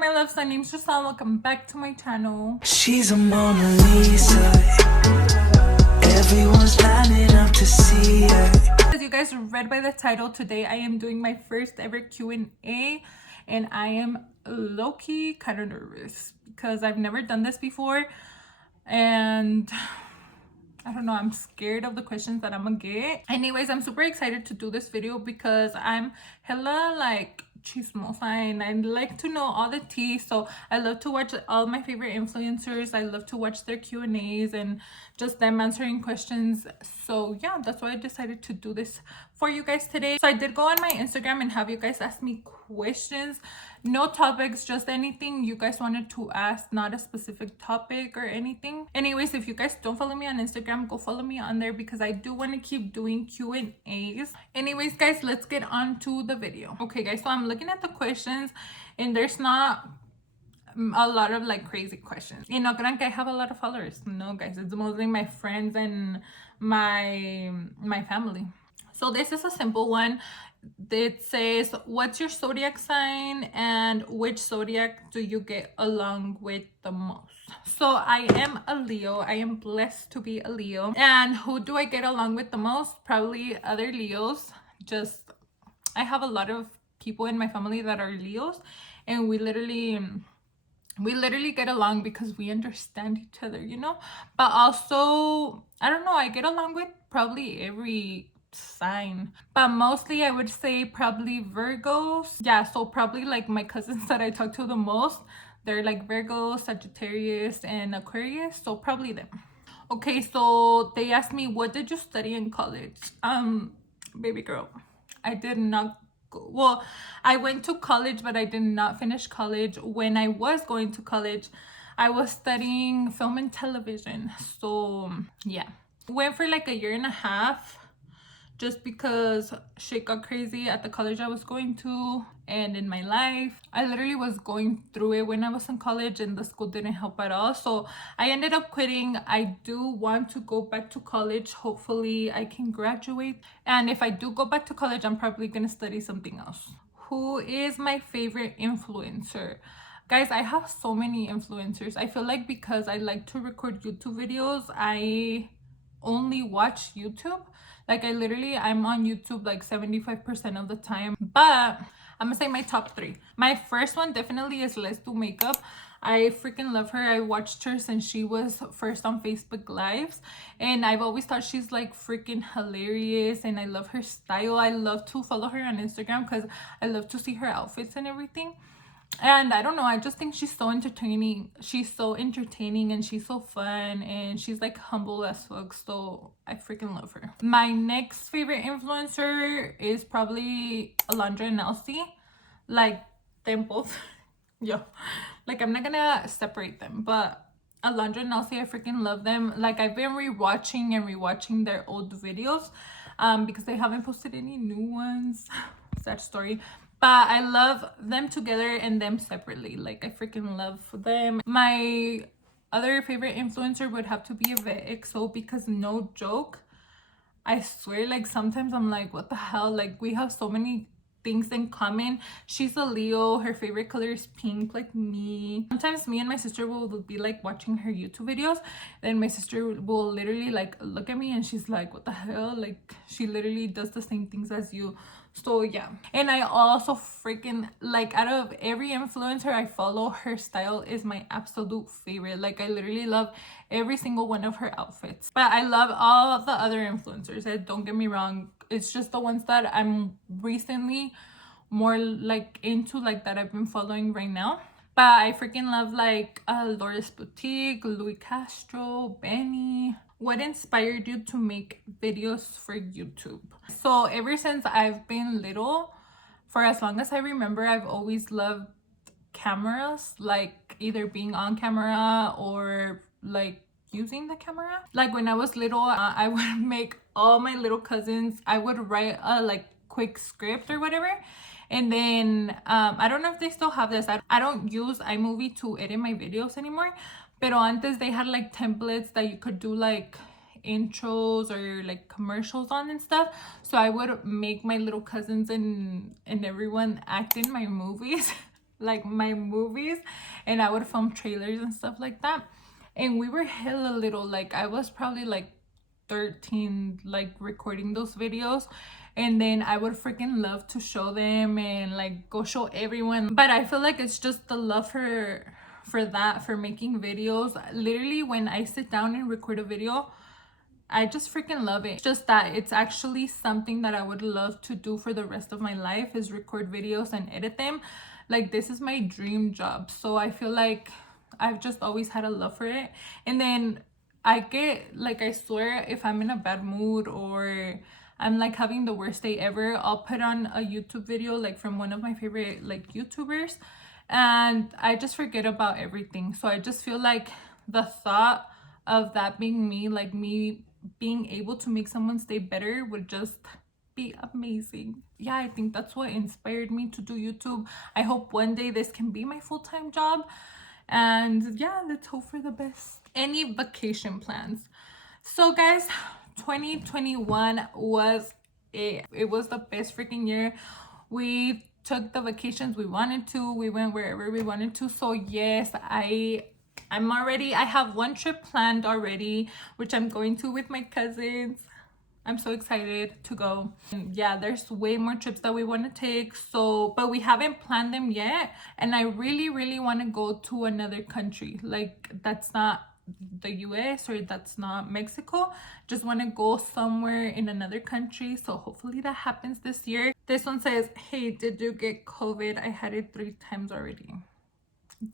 my loves, my name's Giselle. Welcome back to my channel. She's a Mona Lisa. Everyone's lining up to see her. As you guys read by the title, today I am doing my first ever Q&A, and I am low-key kind of nervous because I've never done this before, and I don't know, I'm scared of the questions that I'm gonna get. Anyways, I'm super excited to do this video because I'm hella like chismosa and I like to know all the tea. So I love to watch all my favorite influencers. I love to watch their Q&As and just them answering questions. So yeah, that's why I decided to do this for you guys today. So I did go on my Instagram and have you guys ask me questions. No topics, just anything you guys wanted to ask, not a specific topic or anything. Anyways, if you guys don't follow me on Instagram, go follow me on there because I do want to keep doing Q&As. Anyways, guys, let's get on to the video. Okay, guys, so I'm looking at the questions and there's not a lot of like crazy questions. You know, I have a lot of followers. No, guys, it's mostly my friends and my family. So this is a simple one. It says, what's your zodiac sign and which zodiac do you get along with the most? So I am a Leo. I am blessed to be a Leo. And who do I get along with the most? Probably other Leos. Just I have a lot of people in my family that are Leos, and we literally get along because we understand each other, you know. But also, I don't know, I get along with probably every sign, but mostly I would say probably Virgos. Yeah, so probably like my cousins that I talk to the most, they're like Virgo, Sagittarius, and Aquarius, so probably them. Okay, so they asked me, what did you study in college? Baby girl, I did not go. Well, I went to college, but I did not finish college. When I was going to college, I was studying film and television. So yeah, went for like a year and a half just because shit got crazy at the college I was going to and in my life. I literally was going through it when I was in college and the school didn't help at all. So I ended up quitting. I do want to go back to college. Hopefully I can graduate. And if I do go back to college, I'm probably gonna study something else. Who is my favorite influencer? Guys, I have so many influencers. I feel like because I like to record YouTube videos, I only watch YouTube. Like I'm on YouTube like 75% of the time. But I'm gonna say my top three. My first one definitely is Let's Do Makeup. I freaking love her. I watched her since she was first on Facebook Lives, and I've always thought she's like freaking hilarious, and I love her style. I love to follow her on Instagram because I love to see her outfits and everything. And I don't know, I just think she's so entertaining. She's so entertaining and she's so fun, and she's like humble as fuck. So I freaking love her. My next favorite influencer is probably Alondra and Elsie. Like them both. Yo, like I'm not gonna separate them, but Alondra and Elsie, I freaking love them. Like I've been rewatching their old videos because they haven't posted any new ones. Sad story. But I love them together and them separately. Like I freaking love them. My other favorite influencer would have to be Yvette XO because no joke, I swear, like sometimes I'm like, what the hell? Like we have so many things in common. She's a Leo. Her favorite color is pink, like me. Sometimes me and my sister will be like watching her YouTube videos, then my sister will literally like look at me and she's like, what the hell? Like she literally does the same things as you. So yeah. And I also freaking like, out of every influencer I follow, her style is my absolute favorite. Like I literally love every single one of her outfits. But I love all the other influencers, don't get me wrong. It's just the ones that I'm recently more like into, like that I've been following right now. But I freaking love like Loris Boutique, Louis Castro, Benny. What inspired you to make videos for YouTube? So ever since I've been little, for as long as I remember, I've always loved cameras, like either being on camera or like using the camera. Like when I was little, I would make all my little cousins, I would write a like quick script or whatever, and then I don't know if they still have this. I don't use iMovie to edit my videos anymore, pero antes they had like templates that you could do like intros or like commercials on and stuff. So I would make my little cousins and everyone act in my movies. like my movies, and I would film trailers and stuff like that. And we were hella little, like I was probably like 13, like recording those videos. And then I would freaking love to show them and like go show everyone. But I feel like it's just the love for making videos. Literally, when I sit down and record a video, I just freaking love it. It's just that it's actually something that I would love to do for the rest of my life, is record videos and edit them. Like, this is my dream job. So I feel like I've just always had a love for it. And then I get, like, I swear, if I'm in a bad mood or I'm like having the worst day ever, I'll put on a YouTube video like from one of my favorite like YouTubers, and I just forget about everything. So I just feel like the thought of that being me, like me being able to make someone's day better, would just be amazing. Yeah, I think that's what inspired me to do YouTube. I hope one day this can be my full-time job. And yeah, let's hope for the best. Any vacation plans? So guys, 2021 was it was the best freaking year. We took the vacations we wanted to. We went wherever we wanted to. So yes, I have one trip planned already, which I'm going to with my cousins. I'm so excited to go. And yeah, there's way more trips that we want to take. So, but we haven't planned them yet. And I really want to go to another country. Like, that's not the US or that's not Mexico. Just want to go somewhere in another country. So hopefully that happens this year. This one says, hey, did you get COVID? I had it 3 times already.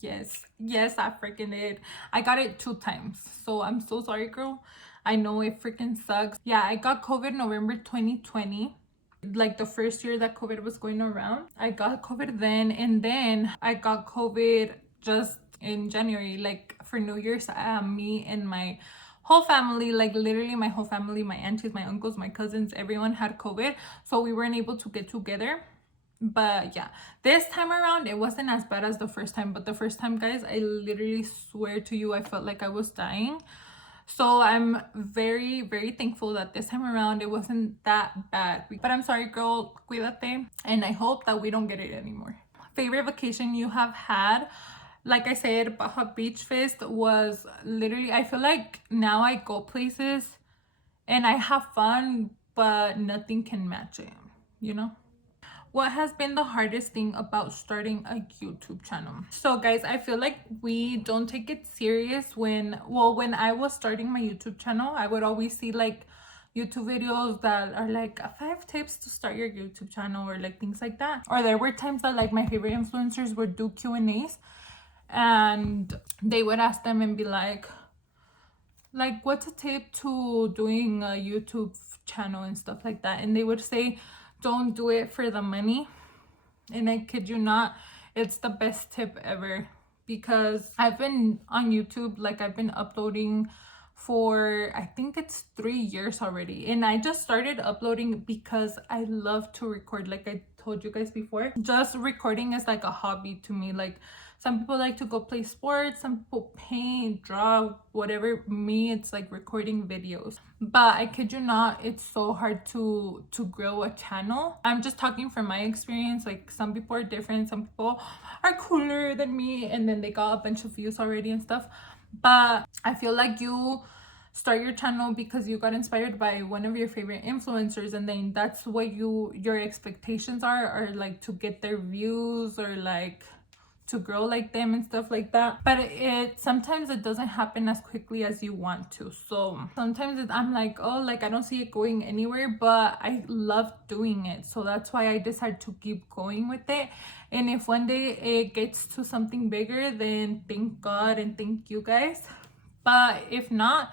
Yes, I freaking did. I got it 2 times. So I'm so sorry, girl. I know it freaking sucks. Yeah, I got COVID November 2020. Like the first year that COVID was going around. I got COVID then, and then I got COVID just in January, like for New Year's. Me and my whole family, like literally my whole family, my aunties, my uncles, my cousins, everyone had COVID. So we weren't able to get together. But yeah, this time around it wasn't as bad as the first time. But the first time, guys, I literally swear to you, I felt like I was dying. So I'm very thankful that this time around it wasn't that bad. But I'm sorry, girl, cuídate, and I hope that we don't get it anymore. Favorite vacation you have had? Like I said, Baja Beach Fest was literally, I feel like now I go places and I have fun, but nothing can match it, you know? What has been the hardest thing about starting a YouTube channel? So guys, I feel like we don't take it serious when I was starting my YouTube channel, I would always see like YouTube videos that are like 5 tips to start your YouTube channel or like things like that. Or there were times that like my favorite influencers would do Q&As and they would ask them and be like what's a tip to doing a YouTube channel and stuff like that, and they would say, don't do it for the money. And I kid you not, it's the best tip ever, because I've been on YouTube, like I've been uploading for I think it's 3 years already, and I just started uploading because I love to record. Like I told you guys before, just recording is like a hobby to me. Like some people like to go play sports, some people paint, draw, whatever. Me, it's like recording videos. But I kid you not, it's so hard to grow a channel. I'm just talking from my experience. Like some people are different, some people are cooler than me, and then they got a bunch of views already and stuff. But I feel like you start your channel because you got inspired by one of your favorite influencers, and then that's what your expectations are like to get their views or like to grow like them and stuff like that. But sometimes it doesn't happen as quickly as you want to. So sometimes I'm like, oh, like I don't see it going anywhere, but I love doing it. So that's why I decided to keep going with it. And if one day it gets to something bigger, then thank God and thank you guys. But if not,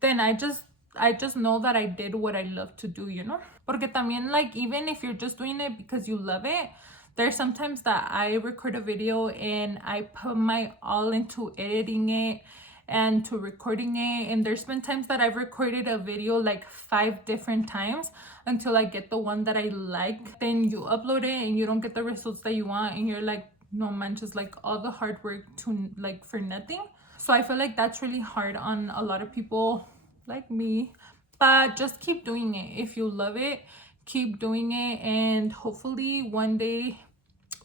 then I just know that I did what I love to do, you know? Porque también, like, even if you're just doing it because you love it, there's sometimes that I record a video and I put my all into editing it and to recording it. And there's been times that I've recorded a video like 5 different times until I get the one that I like. Then you upload it and you don't get the results that you want, and you're like, no man, just like all the hard work to like for nothing. So I feel like that's really hard on a lot of people like me. But just keep doing it. If you love it, keep doing it, and hopefully one day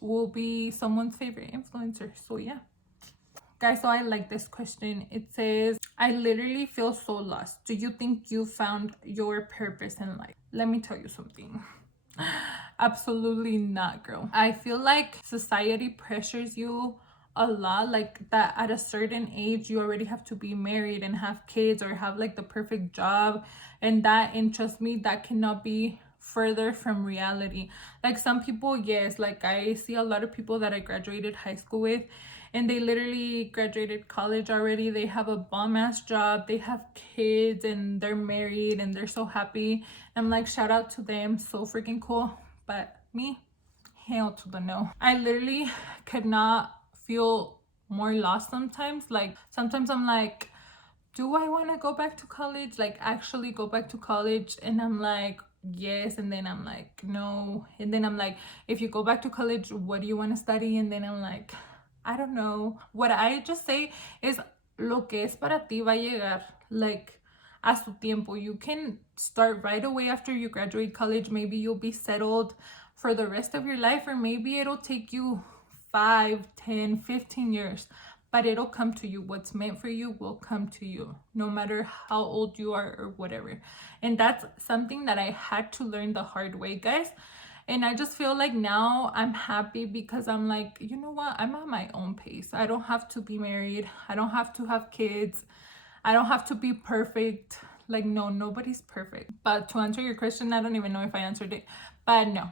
will be someone's favorite influencer. So yeah. Guys, so I like this question. It says, I literally feel so lost. Do you think you found your purpose in life? Let me tell you something. Absolutely not, girl. I feel like society pressures you a lot, like that at a certain age you already have to be married and have kids or have like the perfect job, and trust me, that cannot be further from reality. Like some people, yes, like I see a lot of people that I graduated high school with, and they literally graduated college already. They have a bomb ass job, they have kids, and they're married and they're so happy. I'm like, shout out to them, so freaking cool. But me, hell to the no. I literally could not feel more lost sometimes. Like sometimes I'm like, do I want to go back to college, like actually go back to college? And I'm like, yes. And then I'm like, no. And then I'm like, if you go back to college, what do you want to study? And then I'm like, I don't know. What I just say is, lo que es para ti va a llegar, like a su tiempo. You can start right away after you graduate college. Maybe you'll be settled for the rest of your life, or maybe it'll take you 5, 10, 15 years, but it'll come to you. What's meant for you will come to you, no matter how old you are or whatever. And that's something that I had to learn the hard way, guys. And I just feel like now I'm happy because I'm like, you know what? I'm at my own pace. I don't have to be married. I don't have to have kids. I don't have to be perfect. Like, no, nobody's perfect. But to answer your question, I don't even know if I answered it. But no,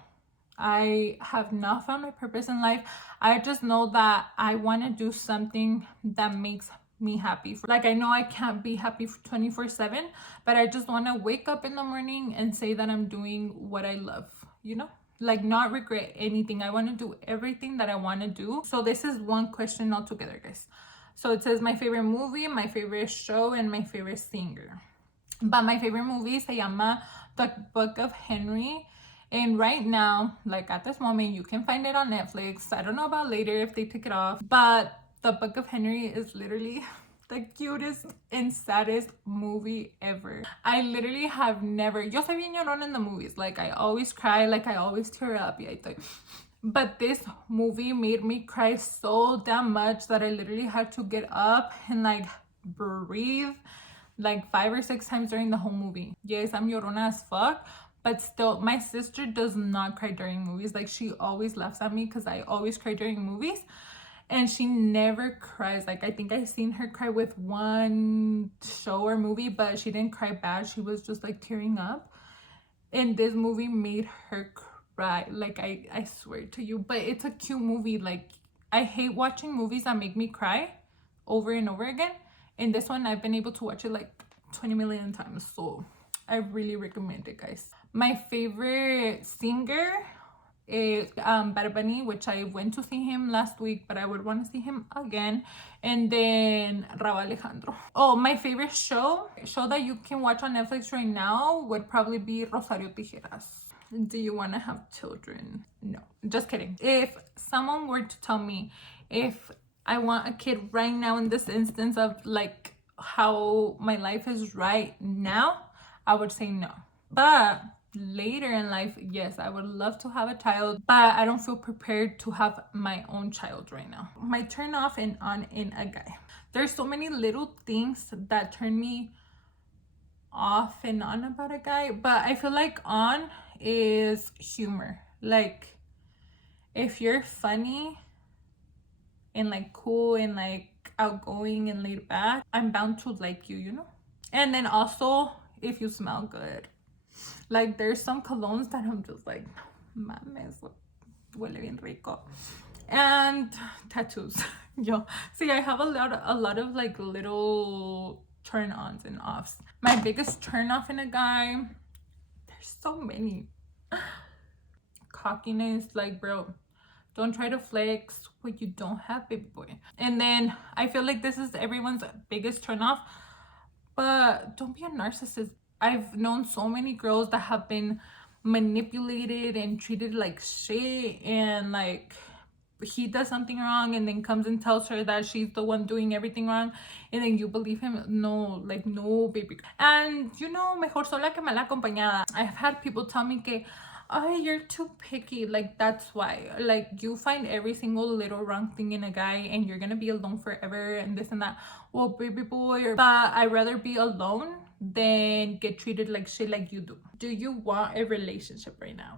I have not found my purpose in life. I just know that I want to do something that makes me happy. Like, I know I can't be happy 24/7, but I just want to wake up in the morning and say that I'm doing what I love, you know? Like, not regret anything. I want to do everything that I want to do. So this is one question altogether, guys. So it says my favorite movie, my favorite show, and my favorite singer. But my favorite movie se llama The Book of Henry. And right now, like at this moment, you can find it on Netflix. I don't know about later if they take it off. But The Book of Henry is literally the cutest and saddest movie ever. I literally have never, yo soy bien llorona in the movies. Like I always cry, like I always tear up. But this movie made me cry so damn much that I literally had to get up and like breathe like 5 or 6 times during the whole movie. Yes, I'm llorona as fuck. But still, my sister does not cry during movies. Like she always laughs at me because I always cry during movies. And she never cries. Like I think I've seen her cry with one show or movie, but she didn't cry bad. She was just like tearing up. And this movie made her cry. Like I swear to you. But it's a cute movie. Like I hate watching movies that make me cry over and over again. And this one, I've been able to watch it like 20 million times. So I really recommend it, guys. My favorite singer is Bad Bunny, which I went to see him last week, but I would want to see him again. And then Raúl Alejandro. Oh, my favorite show that you can watch on Netflix right now would probably be Rosario Tijeras. Do you want to have children? No, just kidding. If someone were to tell me if I want a kid right now, in this instance of like how my life is right now, I would say no. But later in life, yes, I would love to have a child, but I don't feel prepared to have my own child right now. My turn off and on in a guy. There's so many little things that turn me off and on about a guy, but I feel like on is humor. Like if you're funny and like cool and like outgoing and laid back, I'm bound to like you, you know? And then also if you smell good. Like there's some colognes that I'm just like, mames, huele bien rico. And tattoos. Yo, see, I have a lot of like little turn-ons and offs. My biggest turn-off in a guy, there's so many. Cockiness, like bro, don't try to flex what you don't have, baby boy. And then I feel like this is everyone's biggest turn-off, but don't be a narcissist. I've known so many girls that have been manipulated and treated like shit, and like he does something wrong and then comes and tells her that she's the one doing everything wrong, and then you believe him. No, like no, baby. And you know, mejor sola que mal acompañada. I've had people tell me que oh, you're too picky. Like, that's why. Like, you find every single little wrong thing in a guy and you're gonna be alone forever and this and that. Well, baby boy, but I'd rather be alone than get treated like shit like you do. Do you want a relationship right now?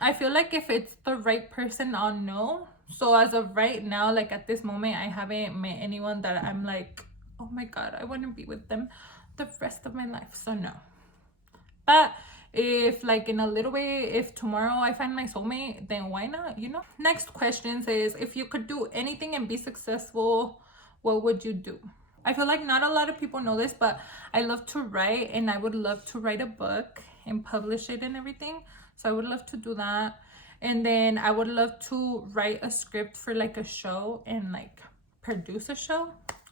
I feel like if it's the right person, I'll know. So as of right now, like at this moment, I haven't met anyone that I'm like, oh my god, I want to be with them the rest of my life. So no. But if like in a little bit, if tomorrow I find my soulmate, then why not, you know? Next question says, if you could do anything and be successful, what would you do? I feel like not a lot of people know this, but I love to write and I would love to write a book and publish it and everything. So I would love to do that. And then I would love to write a script for like a show and like produce a show,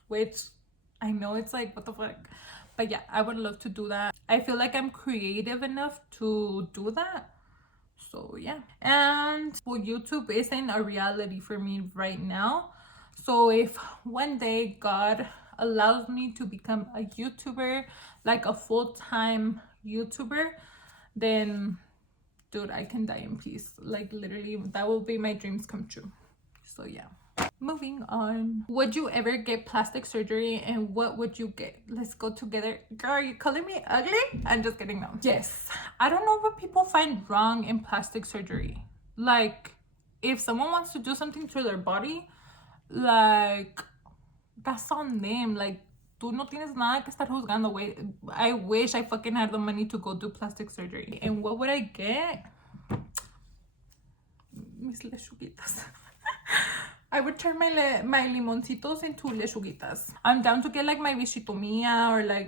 which I know it's like, what the fuck? But yeah, I would love to do that. I feel like I'm creative enough to do that. So yeah. And well, YouTube isn't a reality for me right now. So if one day God allows me to become a YouTuber, like a full-time YouTuber, then dude, I can die in peace. Like literally, that will be my dreams come true. So yeah. Moving on. Would you ever get plastic surgery and what would you get? Let's go together. Girl, are you calling me ugly? I'm just kidding, no. Yes. I don't know what people find wrong in plastic surgery. Like, if someone wants to do something to their body, like, that's on them. Like, tú no tienes nada que estar juzgando, güey. I wish I fucking had the money to go do plastic surgery. And what would I get? Mis lechuguitas. I would turn my limoncitos into lechuguitas. I'm down to get like my bichitomia or like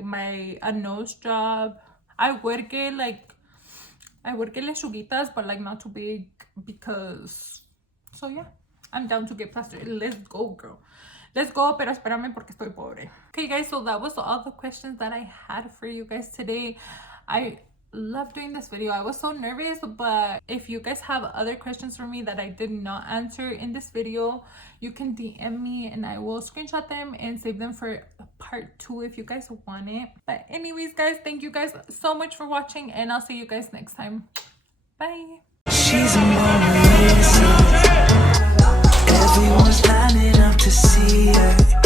a nose job. I would get lechuguitas, but like not too big because, so yeah, I'm down to get plastic. Let's go, girl. Let's go, pero espérame porque estoy pobre. Okay, guys, so that was all the questions that I had for you guys today. I love doing this video. I was so nervous, but if you guys have other questions for me that I did not answer in this video, you can DM me and I will screenshot them and save them for part 2 if you guys want it. But anyways, guys, thank you guys so much for watching and I'll see you guys next time. Bye. She's a Mona Lisa. Everyone's lining up to see her.